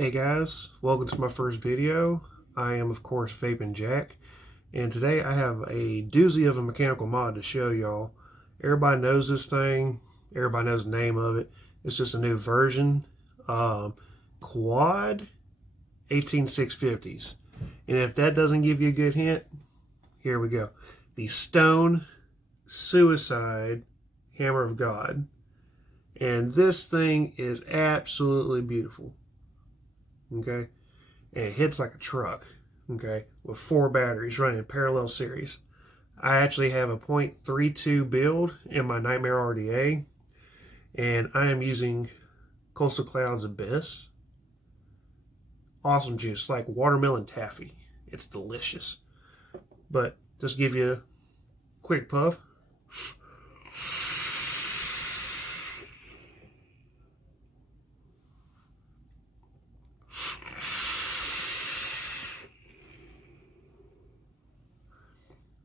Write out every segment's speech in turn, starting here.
Hey guys, welcome to my first video. I am of course Vaping JAC, and today I have a doozy of a mechanical mod to show y'all. Everybody knows this thing, everybody knows the name of it. It's just a new version. Quad 18650s. And if that doesn't give you a good hint, here we go. The Stone Suicide Hammer of God. And this thing is absolutely beautiful. Okay, and it hits like a truck. Okay, with 4 batteries running in parallel series. I actually have a 0.32 build in my Nightmare RDA, and I am using Coastal Cloud's Abyss. Awesome juice, like watermelon taffy. It's delicious. But just give you a quick puff.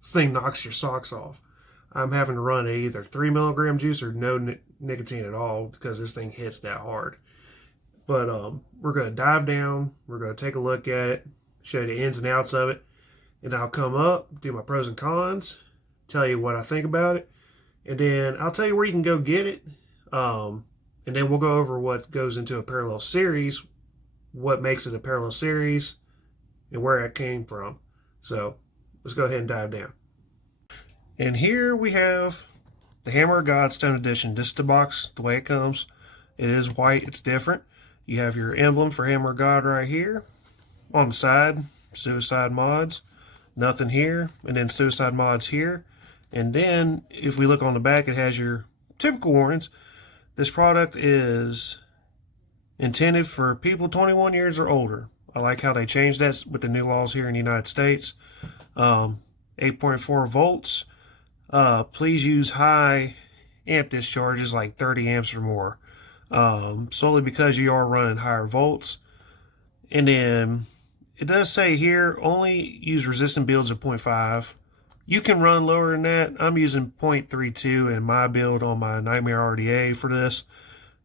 Thing knocks your socks off. I'm having to run either 3 milligram juice or no nicotine at all because this thing hits that hard. But we're going to dive down, we're going to take a look at it, show you the ins and outs of it, and I'll come up, do my pros and cons, tell you what I think about it, and then I'll tell you where you can go get it, and then we'll go over what goes into a parallel series, what makes it a parallel series, and where it came from. So let's go ahead and dive down. And here we have the Hammer of God Stone Edition. This is the box, the way it comes. It is white, it's different. You have your emblem for Hammer of God right here. On the side, Suicide Mods. Nothing here. And then Suicide Mods here. And then, if we look on the back, it has your typical warnings. This product is intended for people 21 years or older. I like how they changed that with the new laws here in the United States. 8.4 volts. Please use high amp discharges like 30 amps or more, solely because you are running higher volts. And then it does say here only use resistant builds of 0.5. You can run lower than that. I'm using 0.32 in my build on my Nightmare RDA for this,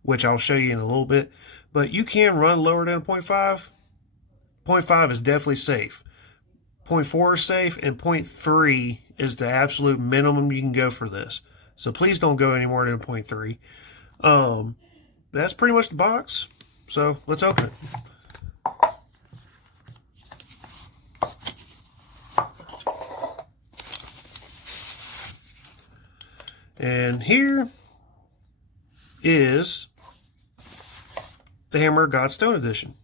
which I'll show you in a little bit. But you can run lower than 0.5. 0.5 is definitely safe. 0.4 is safe, and 0.3 is the absolute minimum you can go for this. So please don't go any more than 0.3. That's pretty much the box. So let's open it. And here is the Hammer of God Stone Edition.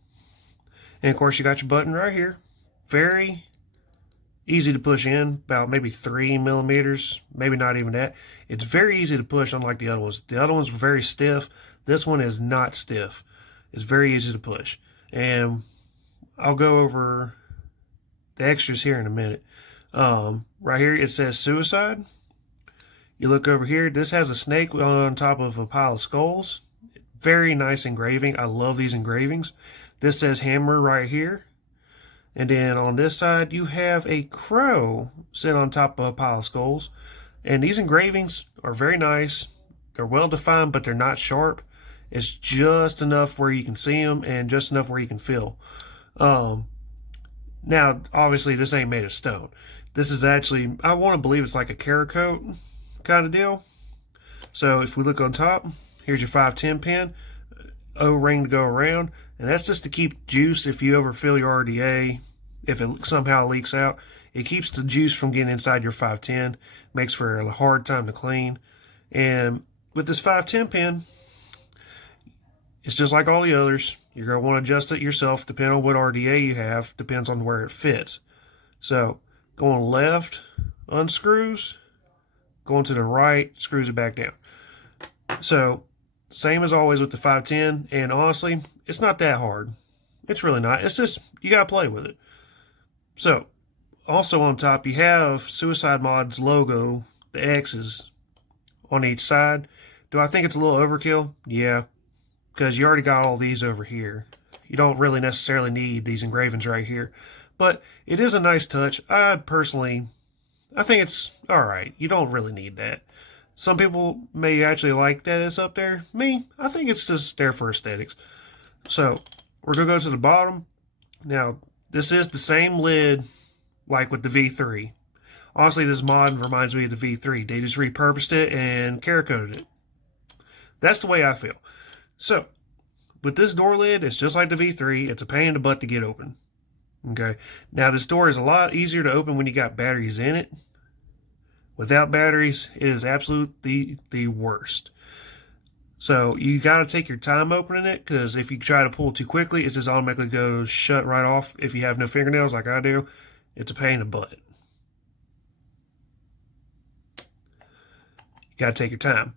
And of course you got your button right here. Very easy to push in, about maybe 3 millimeters, maybe not even that. It's very easy to push, unlike the other ones. The other ones were very stiff. This one is not stiff. It's very easy to push. And I'll go over the extras here in a minute. Right here it says Suicide. You look over here, this has a snake on top of a pile of skulls. Very nice engraving. I love these engravings. This says Hammer right here. And then on this side, you have a crow sitting on top of a pile of skulls. And these engravings are very nice. They're well defined, but they're not sharp. It's just enough where you can see them and just enough where you can feel. Now, obviously, this ain't made of stone. This is actually, I want to believe it's like a Cerakote kind of deal. So if we look on top, here's your 510 pin, O-ring to go around. And that's just to keep juice if you overfill your RDA. If it somehow leaks out, it keeps the juice from getting inside your 510. Makes for a hard time to clean. And with this 510 pin, it's just like all the others. You're going to want to adjust it yourself depending on what RDA you have. Depends on where it fits. So going left, unscrews. Going to the right, screws it back down. So same as always with the 510, and honestly, it's not that hard. It's really not. It's just, you gotta play with it. So, also on top, you have Suicide Mod's logo, the X's, on each side. Do I think it's a little overkill? Yeah, because you already got all these over here. You don't really necessarily need these engravings right here. But it is a nice touch. I think it's alright. You don't really need that. Some people may actually like that it's up there. Me, I think it's just there for aesthetics. So, we're going to go to the bottom. Now, this is the same lid like with the V3. Honestly, this mod reminds me of the V3. They just repurposed it and Cerakoted it. That's the way I feel. So, with this door lid, it's just like the V3. It's a pain in the butt to get open. Okay. Now, this door is a lot easier to open when you got batteries in it. Without batteries, it is absolutely the worst. So, you got to take your time opening it, because if you try to pull too quickly, it just automatically goes shut right off. If you have no fingernails like I do, it's a pain in the butt. You got to take your time.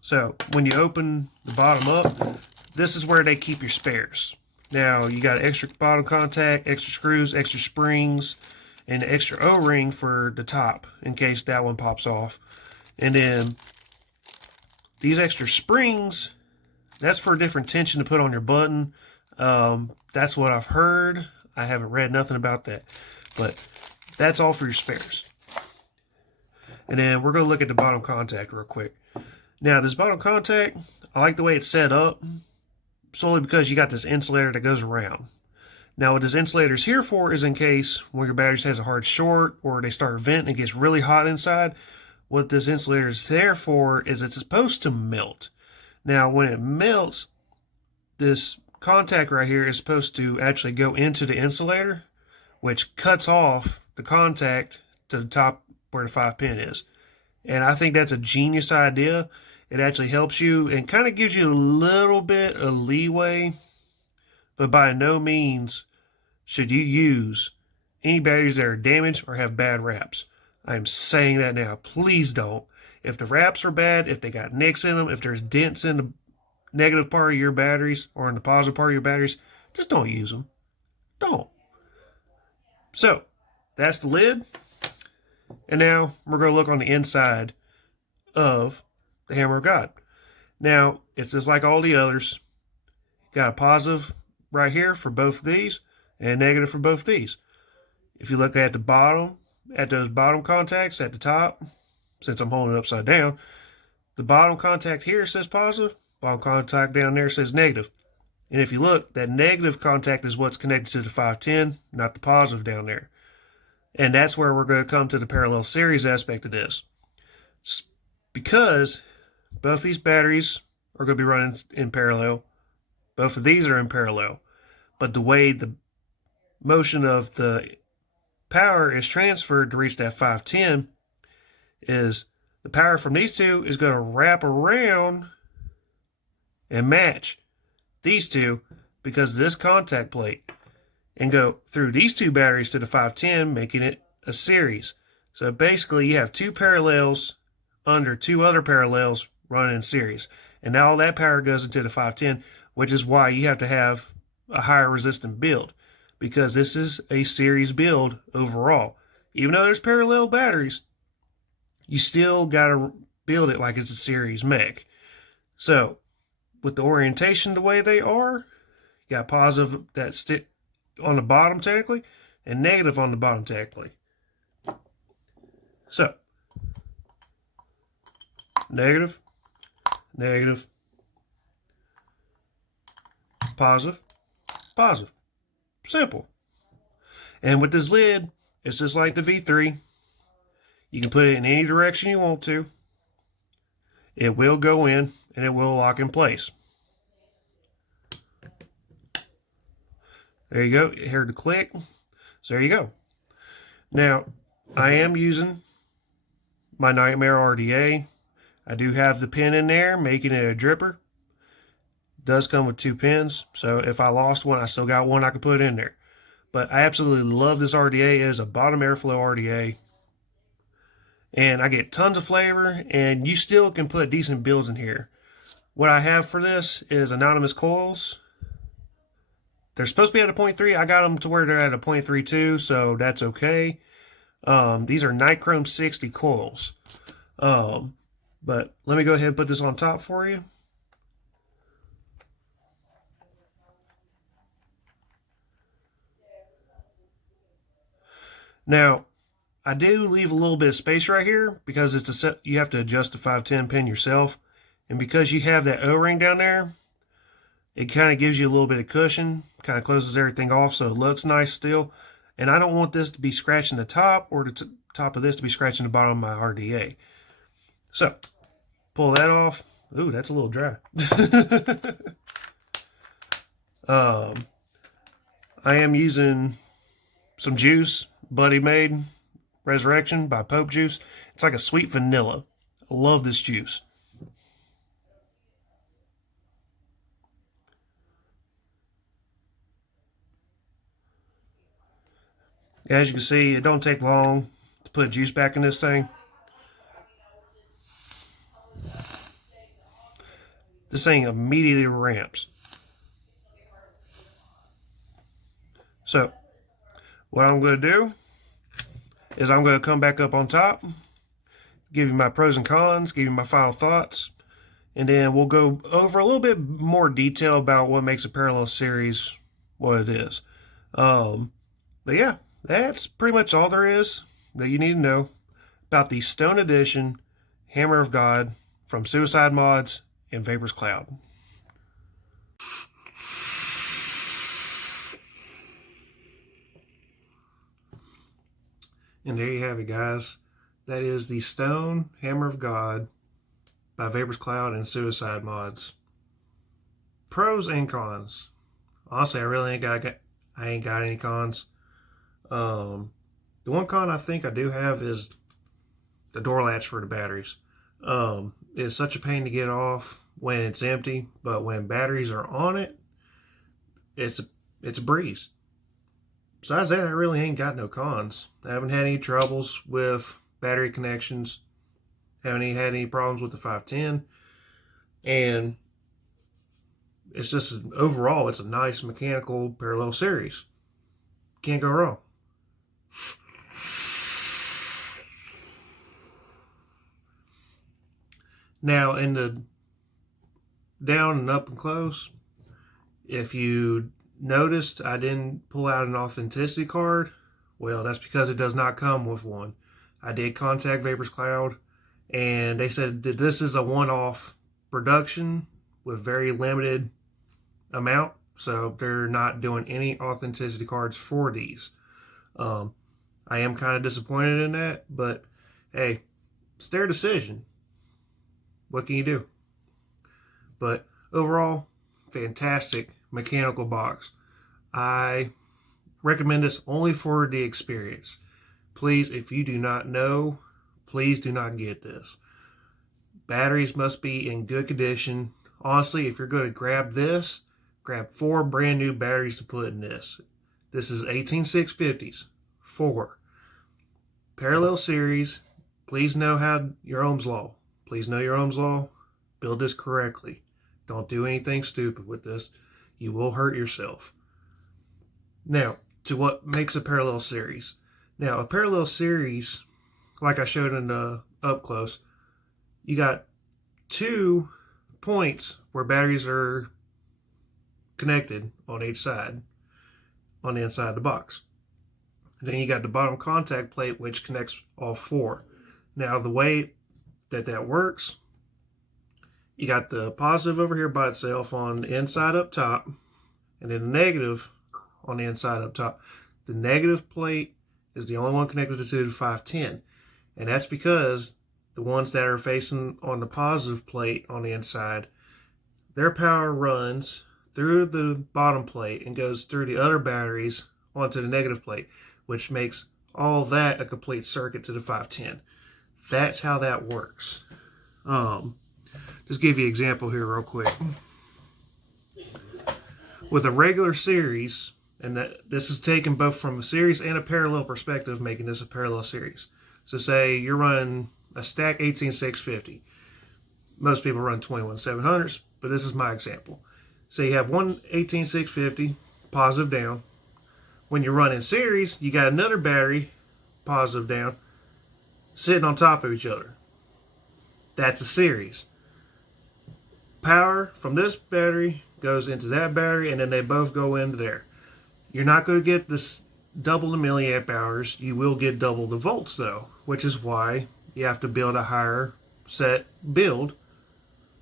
So, when you open the bottom up, this is where they keep your spares. Now, you got extra bottom contact, extra screws, extra springs, and an extra O-ring for the top in case that one pops off. And then these extra springs, that's for different tension to put on your button. That's what I've heard. I haven't read nothing about that. But that's all for your spares. And then we're going to look at the bottom contact real quick. Now, this bottom contact, I like the way it's set up, solely because you got this insulator that goes around. Now, what this insulator is here for is in case when your battery has a hard short or they start venting and it gets really hot inside. What this insulator is there for is it's supposed to melt. Now, when it melts, this contact right here is supposed to actually go into the insulator, which cuts off the contact to the top where the 5-pin is. And I think that's a genius idea. It actually helps you and kind of gives you a little bit of leeway, but by no means should you use any batteries that are damaged or have bad wraps. I'm saying that now. Please don't. If the wraps are bad, if they got nicks in them, if there's dents in the negative part of your batteries or in the positive part of your batteries, just don't use them. Don't. So, that's the lid. And now we're going to look on the inside of the Hammer of God. Now, it's just like all the others. Got a positive right here for both of these and a negative for both of these. If you look at the bottom, at those bottom contacts at the top, since I'm holding it upside down, the bottom contact here says positive, bottom contact down there says negative. And if you look, that negative contact is what's connected to the 510, not the positive down there. And that's where we're going to come to the parallel series aspect of this. Because both these batteries are going to be running in parallel. Both of these are in parallel. But the way the motion of the power is transferred to reach that 510 is the power from these two is going to wrap around and match these two because of this contact plate and go through these two batteries to the 510, making it a series. So basically you have two parallels under two other parallels running in series. And now all that power goes into the 510, which is why you have to have a higher resistant build, because this is a series build overall. Even though there's parallel batteries, you still got to build it like it's a series mech. So with the orientation the way they are, you got positive that stick on the bottom technically and negative on the bottom technically. So negative, negative, positive, positive. Simple. And with this lid, it's just like the V3. You can put it in any direction you want to. It will go in and it will lock in place. There you go. You heard the click. So there you go. Now, I am using my Nightmare RDA. I do have the pin in there, making it a dripper. It does come with 2 pins, so if I lost one, I still got one I could put in there. But I absolutely love this RDA. It is a bottom airflow RDA. And I get tons of flavor, and you still can put decent builds in here. What I have for this is anonymous coils. They're supposed to be at a 0.3. I got them to where they're at a 0.32, so that's okay. These are Nichrome 60 coils. But let me go ahead and put this on top for you. Now, I do leave a little bit of space right here because it's a set, you have to adjust the 510 pin yourself. And because you have that O-ring down there, It kind of gives you a little bit of cushion, kind of closes everything off so it looks nice still. And I don't want this to be scratching the top or the top of this to be scratching the bottom of my RDA. So, pull that off. Ooh, that's a little dry. I am using some juice, Buddy made, Resurrection by Pope Juice. It's like a sweet vanilla. I love this juice. As you can see, it don't take long to put juice back in this thing. This thing immediately ramps. So, what I'm going to do is I'm going to come back up on top, give you my pros and cons, give you my final thoughts, and then we'll go over a little bit more detail about what makes a parallel series what it is. But yeah, that's pretty much all there is that you need to know about the Stone Edition Hammer of God from Suicide Mods and Vapors Cloud. And there you have it, guys. That is the Stone Hammer of God by Vapors Cloud and Suicide Mods. Pros and cons. Honestly, I really ain't got any cons. The one con I think I do have is the door latch for the batteries. It's such a pain to get off when it's empty, but when batteries are on it, it's a breeze. Besides that, I really ain't got no cons. I haven't had any troubles with battery connections. Haven't had any problems with the 510. And it's just, overall, it's a nice mechanical parallel series. Can't go wrong. Now, in the down and up and close, if you noticed I didn't pull out an authenticity card, well, that's because it does not come with one. I did contact Vapors Cloud, and they said that this is a one-off production with very limited amount, so they're not doing any authenticity cards for these. I am kind of disappointed in that, but hey, it's their decision. What can you do? But overall, fantastic mechanical box. I recommend this only for the experience. Please, if you do not know, please do not get this. Batteries must be in good condition. Honestly, if you're going to grab this, grab 4 brand new batteries to put in this. This is 18650s. 4. Parallel series. Please know your Ohm's law. Please know your Ohm's law. Build this correctly. Don't do anything stupid with this. You will hurt yourself. Now, to what makes a parallel series. Now, a parallel series, like I showed in the up close, you got 2 points where batteries are connected on each side, on the inside of the box. And then you got the bottom contact plate, which connects all 4. Now, the way that works, you got the positive over here by itself on the inside up top, and then the negative on the inside up top. The negative plate is the only one connected to the 510, and that's because the ones that are facing on the positive plate on the inside, their power runs through the bottom plate and goes through the other batteries onto the negative plate, which makes all that a complete circuit to the 510. That's how that works. Just give you an example here real quick. With a regular series, and this is taken both from a series and a parallel perspective, making this a parallel series. So say you're running a stack 18650. Most people run 21700s, but this is my example. So you have one 18650, positive down. When you run in series, you got another battery, positive down, sitting on top of each other. That's a series. Power from this battery goes into that battery, and then they both go into there. You're not going to get this double the milliamp hours. You will get double the volts, though, which is why you have to build a higher set build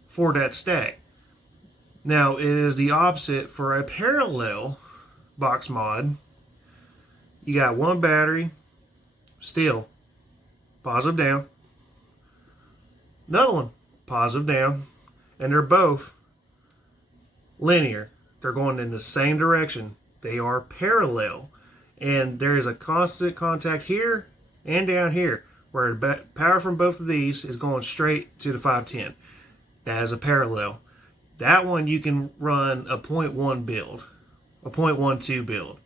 for that stack. Now, it is the opposite for a parallel box mod. You got one battery, still positive down, another one positive down, and they're both linear. They're going in the same direction. They are parallel, and there is a constant contact here and down here where the power from both of these is going straight to the 510. That is a parallel. That one you can run a 0.1 build, a 0.12 build.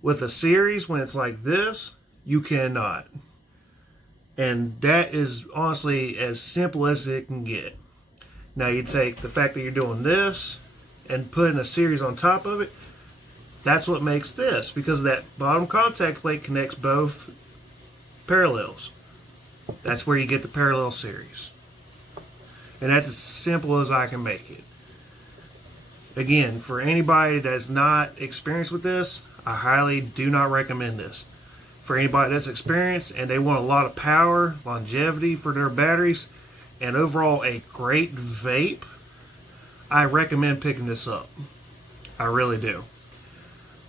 With a series, when it's like this, you cannot. And that is honestly as simple as it can get. Now you take the fact that you're doing this and putting a series on top of it, that's what makes this, because that bottom contact plate connects both parallels. That's where you get the parallel series. And that's as simple as I can make it. Again, for anybody that's not experienced with this, I highly do not recommend this. For anybody that's experienced and they want a lot of power, longevity for their batteries, and overall a great vape, I recommend picking this up. I really do.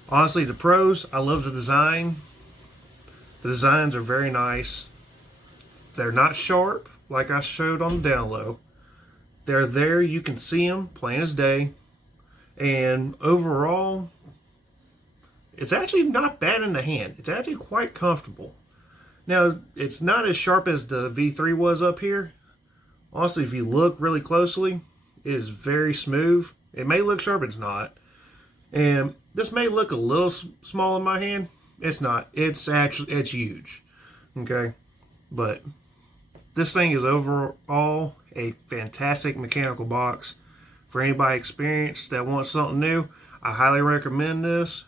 Honestly, the pros, I love the design. The designs are very nice. They're not sharp like I showed on the down low. They're there, you can see them plain as day. And overall, it's actually not bad in the hand. It's actually quite comfortable. Now, it's not as sharp as the V3 was up here. Honestly, if you look really closely, it is very smooth. It may look sharp, it's not. And this may look a little small in my hand. It's not. It's huge. Okay? But this thing is overall a fantastic mechanical box. For anybody experienced that wants something new, I highly recommend this.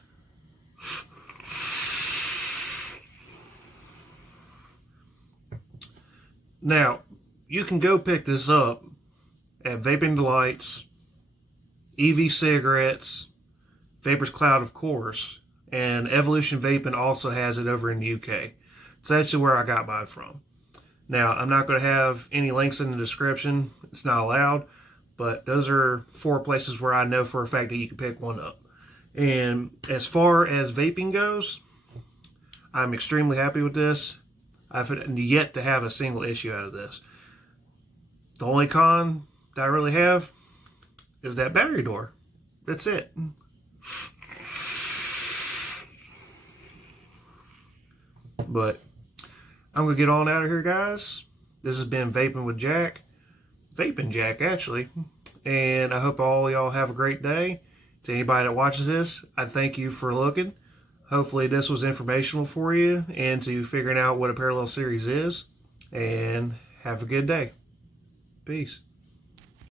Now, you can go pick this up at Vaping Delights, EV Cigarettes, Vapors Cloud, of course, and Evolution Vaping also has it over in the UK. It's actually where I got mine from. Now, I'm not going to have any links in the description. It's not allowed, but those are 4 places where I know for a fact that you can pick one up. And as far as vaping goes, I'm extremely happy with this. I've yet to have a single issue out of this. The only con that I really have is that battery door. That's it. But I'm going to get on out of here, guys. This has been Vaping with Jack. Vaping Jack, actually. And I hope all y'all have a great day. To anybody that watches this, I thank you for looking. Hopefully this was informational for you and to figuring out what a parallel series is. And have a good day. Peace.